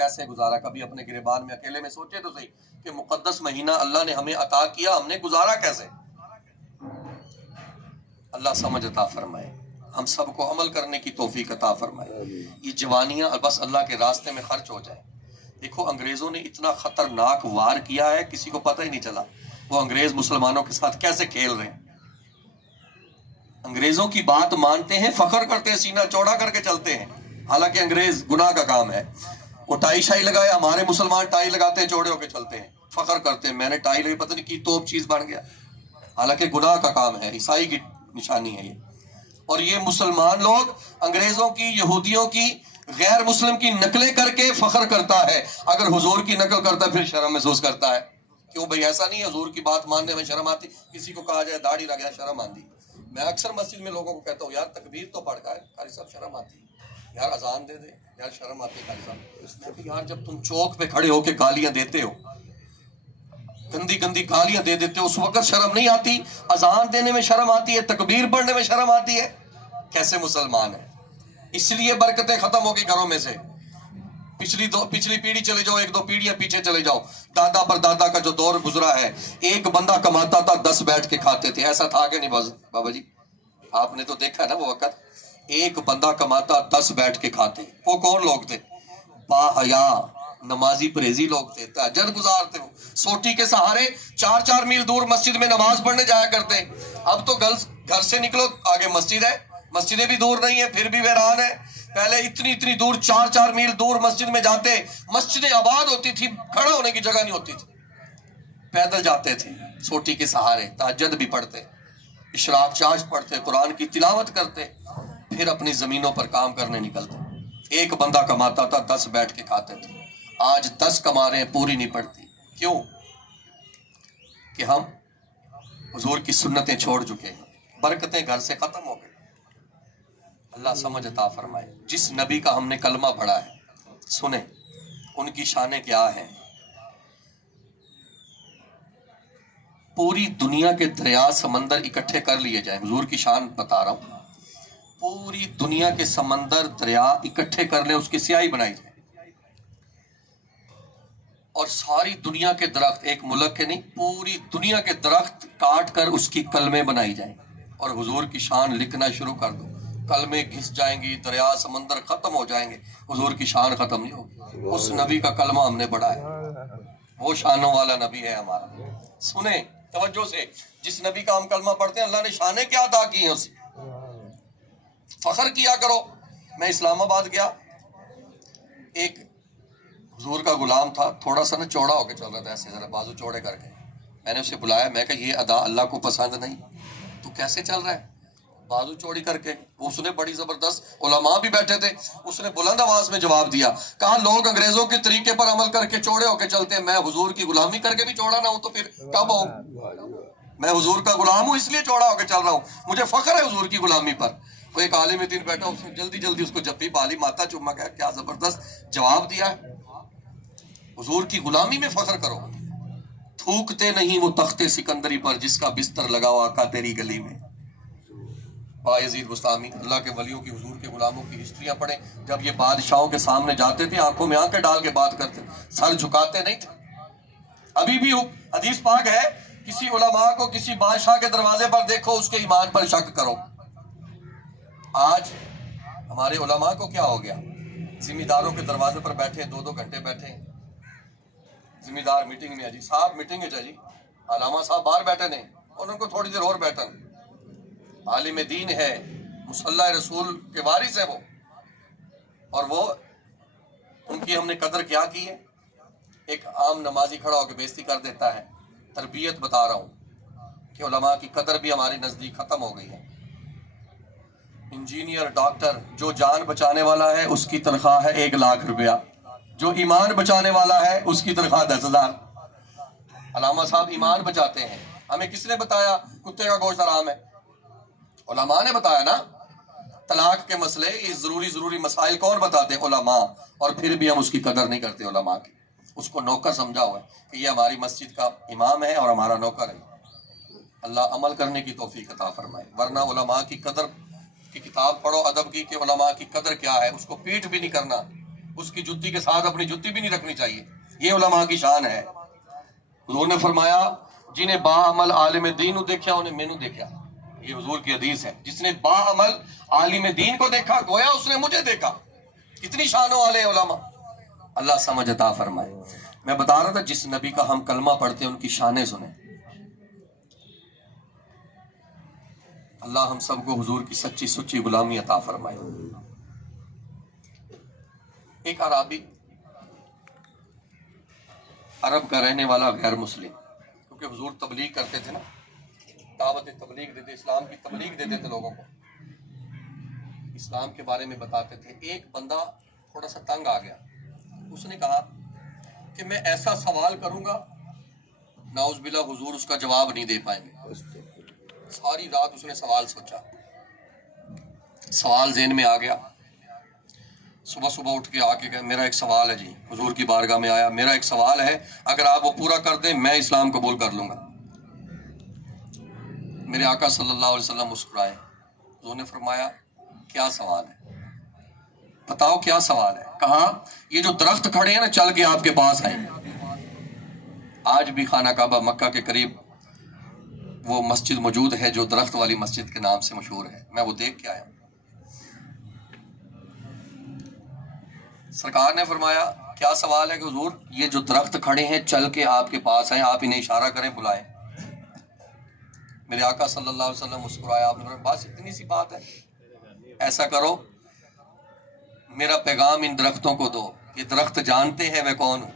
کیسے گزارا؟ کبھی اپنے گریبان میں اکیلے میں سوچے تو صحیح کہ مقدس مہینہ اللہ نے ہمیں عطا کیا، ہم نے گزارا کیسے؟ اللہ سمجھ عطا فرمائے، ہم سب کو عمل کرنے کی توفیق عطا فرمائے، یہ جوانیاں بس اللہ کے راستے میں خرچ ہو جائیں۔ دیکھو انگریزوں نے اتنا خطرناک وار کیا ہے، کسی کو پتہ ہی نہیں چلا وہ انگریز مسلمانوں کے ساتھ کیسے کھیل رہے ہیں۔ انگریزوں کی بات مانتے ہیں، فخر کرتے ہیں، سینہ چوڑا کر کے چلتے ہیں، حالانکہ انگریز گناہ کا کام ہے۔ وہ ٹائی شائی لگائے، ہمارے مسلمان ٹائی لگاتے ہیں، چوڑے ہو کے چلتے ہیں، فخر کرتے ہیں میں نے ٹائی لگی، پتہ نہیں کی توپ چیز بن گیا، حالانکہ گناہ کا کام ہے، عیسائی کی نشانی ہے یہ۔ اور یہ مسلمان لوگ انگریزوں کی، یہودیوں کی، غیر مسلم کی نقلیں کر کے فخر کرتا ہے، اگر حضور کی نقل کرتا ہے پھر شرم محسوس کرتا ہے۔ کیوں بھئی ایسا نہیں ہے حضور کی بات ماننے میں شرم آتی؟ کسی کو کہا جائے داڑھی لگا شرم آتی؟ میں اکثر مسجد میں لوگوں کو کہتا ہوں یار تکبیر تو پڑھ کا ہے، قاری صاحب شرم آتی ہے، یار اذان دے دے، یار شرم آتی ہے قاری صاحب۔ میں کہ یار جب تم چوک پہ کھڑے ہو کے گالیاں دیتے ہو، گندی گندی گالیاں دے دیتے ہو، اس وقت شرم نہیں آتی؟ اذان دینے میں شرم آتی ہے، تکبیر پڑھنے میں شرم آتی ہے؟ کیسے مسلمان ہے؟ اس لیے برکتیں ختم ہو گئی گھروں میں سے۔ پچھلی پیڑھی چلے جاؤ، ایک دو پیڑھیاں پیچھے چلے جاؤ، دادا پر دادا کا جو دور گزرا ہے، ایک بندہ کماتا تھا 10 بیٹھ کے کھاتے تھے، ایسا تھا کہ نہیں بابا جی؟ آپ نے تو دیکھا نا وہ وقت، ایک بندہ کماتا 10 بیٹھ کے کھاتے۔ وہ کون لوگ تھے؟ با حیا نمازی پرہیزی لوگ تھے، تہجد گزارتے ہو، سوٹی کے سہارے 4 میل دور مسجد میں نماز پڑھنے جایا کرتے۔ اب تو گھر سے نکلو آگے مسجد ہے، مسجدیں بھی دور نہیں ہے پھر بھی ویران ہے۔ پہلے اتنی دور 4 میل دور مسجد میں جاتے، مسجدیں آباد ہوتی تھی، کھڑا ہونے کی جگہ نہیں ہوتی تھی، پیدل جاتے تھے سوٹی کے سہارے، تہجد بھی پڑھتے، اشراق چاش پڑھتے، قرآن کی تلاوت کرتے، پھر اپنی زمینوں پر کام کرنے نکلتے۔ ایک بندہ کماتا تھا 10 بیٹھ کے کھاتے تھے، آج 10 کما رہے ہیں پوری نہیں پڑتی۔ کیوں؟ کہ ہم حضور کی سنتیں چھوڑ چکے ہیں، برکتیں گھر سے ختم ہو گئی۔ اللہ سمجھ عطا فرمائے۔ جس نبی کا ہم نے کلمہ پڑھا ہے، سنیں ان کی شانیں کیا ہیں۔ پوری دنیا کے دریا سمندر اکٹھے کر لیے جائیں، حضور کی شان بتا رہا ہوں، پوری دنیا کے سمندر دریا اکٹھے کر لیں، اس کی سیاہی بنائی جائے، اور ساری دنیا کے درخت، ایک ملک کے نہیں، پوری دنیا کے درخت کاٹ کر اس کی کلمیں بنائی جائیں، اور حضور کی شان لکھنا شروع کر دو، کلمیں گھس جائیں گی، دریا سمندر ختم ہو جائیں گے، حضور کی شان ختم نہیں ہوگی۔ اس نبی کا کلمہ ہم نے پڑھا ہے، وہ شانوں والا نبی ہے ہمارا۔ سنیں توجہ سے، جس نبی کا ہم کلمہ پڑھتے ہیں اللہ نے شانیں کیا عطا کی ہیں، اسے فخر کیا کرو۔ میں اسلام آباد گیا، ایک حضور کا غلام تھا، تھوڑا سا نا چوڑا ہو کے چل رہا تھا، ایسے ذرا بازو چوڑے کر کے۔ میں نے اسے بلایا، میں کہا یہ ادا اللہ کو پسند نہیں، تو کیسے چل رہا ہے بازو چوڑی کر کے؟ اس نے بڑی زبردست، علماء بھی بیٹھے تھے، اس نے بلند آواز میں جواب دیا، کہا لوگ انگریزوں کے طریقے پر عمل کر کے چوڑے ہو کے چلتے ہیں، میں حضور کی غلامی کر کے بھی چوڑا نہ ہوں تو پھر کب ہوں؟ میں حضور کا غلام ہوں اس لیے چوڑا ہو کے چل رہا ہوں، مجھے فخر ہے حضور کی غلامی پر۔ وہ ایک عالم دین بیٹھا، اس نے جلدی اس کو جپی بالی ماتا چوما، کیا زبردست جواب دیا ہے، حضور کی غلامی میں فخر کرو۔ تھوکتے نہیں وہ تخت سکندری پر، جس کا بستر لگا ہوا آقا تیری گلی میں۔ بایزید بستامی، اللہ کے ولیوں کی، حضور کے غلاموں کی ہسٹریاں پڑھیں، جب یہ بادشاہوں کے سامنے جاتے تھے آنکھوں میں آنکھیں ڈال کے بات کرتے، سر جھکاتے نہیں تھے۔ ابھی بھی حدیث پاک ہے، کسی علماء کو کسی بادشاہ کے دروازے پر دیکھو، اس کے ایمان پر شک کرو۔ آج ہمارے علماء کو کیا ہو گیا؟ ذمہ داروں کے دروازے پر بیٹھے 2 گھنٹے بیٹھے، ذمہ دار میٹنگ میں ہے جی صاحب، میٹنگ ہے جی، علامہ صاحب باہر بیٹھے نہیں، ان کو تھوڑی دیر اور بیٹھن، عالم دین ہے، مصلی رسول کے وارث ہے وہ، اور وہ ان کی ہم نے قدر کیا کی ہے؟ ایک عام نمازی کھڑا ہو کے بےزتی کر دیتا ہے۔ تربیت بتا رہا ہوں کہ علماء کی قدر بھی ہماری نزدیک ختم ہو گئی ہے۔ انجینئر، ڈاکٹر، جو جان بچانے والا ہے اس کی تنخواہ ہے 1 لاکھ روپیہ، جو ایمان بچانے والا ہے اس کی تنخواہ 10,000۔ علامہ صاحب ایمان بچاتے ہیں، ہمیں کس نے بتایا کتے کا گوشت حرام ہے؟ علماء نے بتایا نا۔ طلاق کے مسئلے، یہ ضروری مسائل کون بتاتے ہیں؟ علماء، اور پھر بھی ہم اس کی قدر نہیں کرتے علماء کی، اس کو نوکر سمجھا ہوا ہے کہ یہ ہماری مسجد کا امام ہے اور ہمارا نوکر ہے۔ اللہ عمل کرنے کی توفیق عطا فرمائے، ورنہ علماء کی قدر کی کتاب پڑھو ادب کی، کہ علماء کی قدر کیا ہے، اس کو پیٹھ بھی نہیں کرنا، اس کی جتی کے ساتھ اپنی جتی بھی نہیں رکھنی چاہیے. یہ علماء کی شان ہے. حضور نے فرمایا جنہیں با عمل عالم دین کو دیکھا انہیں مینوں دیکھا. یہ حضور کی حدیث ہے. جس نے با عمل عالم دین کو دیکھا گویا اس نے مجھے دیکھا. کتنی شانوں والے علماء. اللہ سمجھ عطا فرمائے. میں بتا رہا تھا جس نبی کا ہم کلمہ پڑھتے ہیں ان کی شانیں سنیں. اللہ ہم سب کو حضور کی سچی سچی غلامی عطا فرمائے. ایک عربی عرب کا رہنے والا غیر مسلم، کیونکہ حضور تبلیغ کرتے تھے نا، دعوت تبلیغ دیتے، اسلام کی تبلیغ دیتے تھے لوگوں کو، اسلام کے بارے میں بتاتے تھے. ایک بندہ تھوڑا سا تنگ آ گیا. اس نے کہا کہ میں ایسا سوال کروں گا نعوذ باللہ حضور اس کا جواب نہیں دے پائیں گے. ساری رات اس نے سوال سوچا، سوال ذہن میں آ گیا. صبح صبح اٹھ کے آ کے کہا میرا ایک سوال ہے جی. حضور کی بارگاہ میں آیا، میرا ایک سوال ہے، اگر آپ وہ پورا کر دیں میں اسلام قبول کر لوں گا. میرے آقا صلی اللہ علیہ وسلم مسکرائے. حضور نے فرمایا کیا سوال ہے، بتاؤ کیا سوال ہے. کہا یہ جو درخت کھڑے ہیں نا چل کے آپ کے پاس آئیں. آج بھی خانہ کعبہ مکہ کے قریب وہ مسجد موجود ہے جو درخت والی مسجد کے نام سے مشہور ہے. میں وہ دیکھ کے آیا. سرکار نے فرمایا کیا سوال ہے کہ حضور یہ جو درخت کھڑے ہیں چل کے آپ کے پاس آئیں، آپ انہیں اشارہ کریں بلائیں. میرے آقا صلی اللہ علیہ وسلم مسکرایا. آپ نے فرمایا بس اتنی سی بات ہے، ایسا کرو میرا پیغام ان درختوں کو دو. یہ درخت جانتے ہیں میں کون ہوں.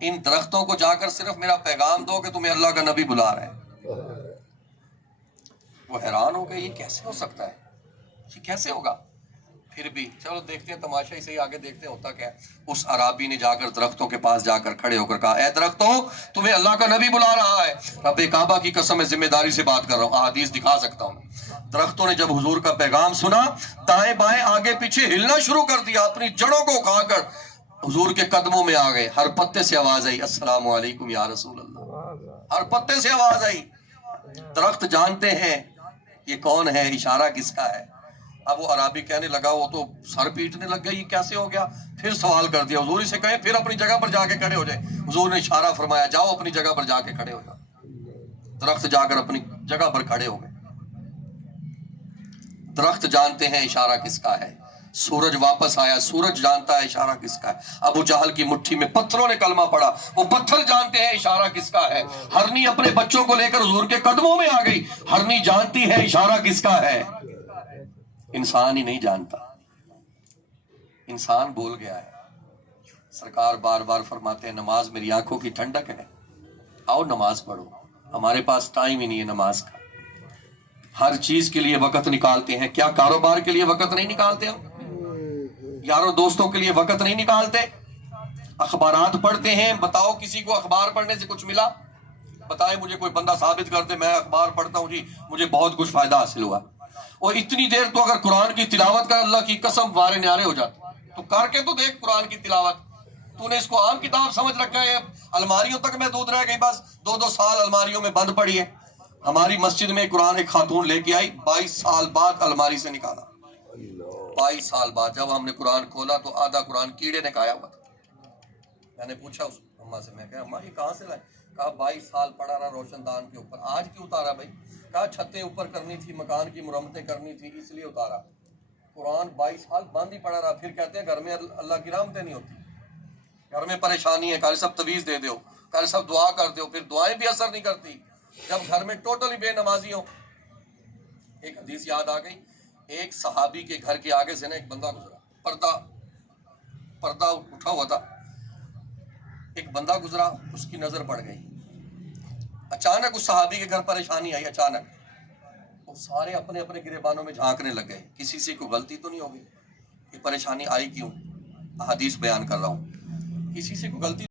ان درختوں کو جا کر صرف میرا پیغام دو کہ تمہیں اللہ کا نبی بلا رہا ہے. وہ حیران ہو گئے یہ کیسے ہو سکتا ہے، یہ کیسے ہوگا. پھر بھی چلو دیکھتے ہیں تماشا ہی صحیح، آگے دیکھتے ہیں ہوتا کیا ہے. اس عرابی نے جا کر درختوں کے پاس جا کر کھڑے ہو کر کہا اے درختوں تمہیں اللہ کا نبی بلا رہا ہے. رب کعبہ کی قسم میں ذمہ داری سے بات کر رہا ہوں، احادیث دکھا سکتا ہوں. درختوں نے جب حضور کا پیغام سنا دائیں بائیں آگے پیچھے ہلنا شروع کر دیا. اپنی جڑوں کو اکھا کر حضور کے قدموں میں آ گئے. ہر پتے سے آواز آئی السلام علیکم یا رسول اللہ. ہر پتے سے آواز آئی. درخت جانتے ہیں یہ کون ہے، اشارہ کس کا ہے. اب وہ عرابی کہنے لگا، وہ تو سر پیٹنے لگ گیا یہ کیسے ہو گیا. پھر سوال کر دیا. حضور سے کہیں پھر اپنی جگہ پر جا کے کھڑے ہو جائے. حضور نے اشارہ فرمایا جاؤ اپنی جگہ پر جا کے کھڑے ہو جاؤ. درخت جا کر اپنی جگہ پر کھڑے ہو گئے. درخت جانتے ہیں اشارہ کس کا ہے. سورج واپس آیا، سورج جانتا ہے اشارہ کس کا ہے. ابو جہل کی مٹھی میں پتھروں نے کلمہ پڑا، وہ پتھر جانتے ہیں اشارہ کس کا ہے. ہرنی اپنے بچوں کو لے کر حضور کے قدموں میں آ گئی. ہرنی جانتی ہے اشارہ کس کا ہے. انسان ہی نہیں جانتا، انسان بول گیا ہے. سرکار بار بار فرماتے ہیں نماز میری آنکھوں کی ٹھنڈک ہے، آؤ نماز پڑھو. ہمارے پاس ٹائم ہی نہیں ہے نماز کا. ہر چیز کے لیے وقت نکالتے ہیں، کیا کاروبار کے لیے وقت نہیں نکالتے ہم؟ یاروں دوستوں کے لیے وقت نہیں نکالتے؟ اخبارات پڑھتے ہیں، بتاؤ کسی کو اخبار پڑھنے سے کچھ ملا؟ بتائے مجھے کوئی بندہ ثابت کر دے میں اخبار پڑھتا ہوں جی مجھے بہت کچھ فائدہ حاصل ہوا. اور اتنی دیر تو اگر قرآن کی تلاوت کر اللہ کی قسم وارے نیارے ہو جاتے. تو کر کے تو دیکھ قرآن کی تلاوت. تو نے اس کو عام کتاب سمجھ رکھا ہے، الماریوں تک محدود رہ گئی. بس 2 سال الماریوں میں بند پڑی ہے. ہماری مسجد میں قرآن ایک خاتون لے کے آئی، 22 سال بعد الماری سے نکالا. 22 سال بعد جب ہم نے قرآن کھولا تو آدھا قرآن کیڑے نے کھایا ہوا تھا. میں نے پوچھا اس اماں سے، میں کہا اماں یہ کہاں سے لائے؟ کہا 22 سال پڑا رہا روشن دان کے اوپر. آج کیوں اتارا بھائی؟ کہا چھتیں اوپر کرنی تھی، مکان کی مرمتیں کرنی تھی اس لیے اتارا. قرآن 22 سال بند ہی پڑا رہا. پھر کہتے ہیں گھر میں اللہ کی رحمتیں نہیں ہوتی، گھر میں پریشانی ہے، کل سب تویز دے دو، کل سب دعا کر دو. پھر دعائیں بھی اثر نہیں کرتی جب گھر میں ٹوٹلی بے نمازی ہو. ایک حدیث یاد آ گئی. ایک صحابی کے گھر کے آگے سے نا ایک بندہ گزرا، پردہ اٹھا ہوا تھا. ایک بندہ گزرا، اس کی نظر پڑ گئی. اچانک اس صحابی کے گھر پریشانی آئی. اچانک وہ سارے اپنے اپنے گریبانوں میں جھانکنے لگ گئے کسی سے کوئی غلطی تو نہیں ہوگی، یہ پریشانی آئی کیوں؟ حدیث بیان کر رہا ہوں. کسی سے کوئی غلطی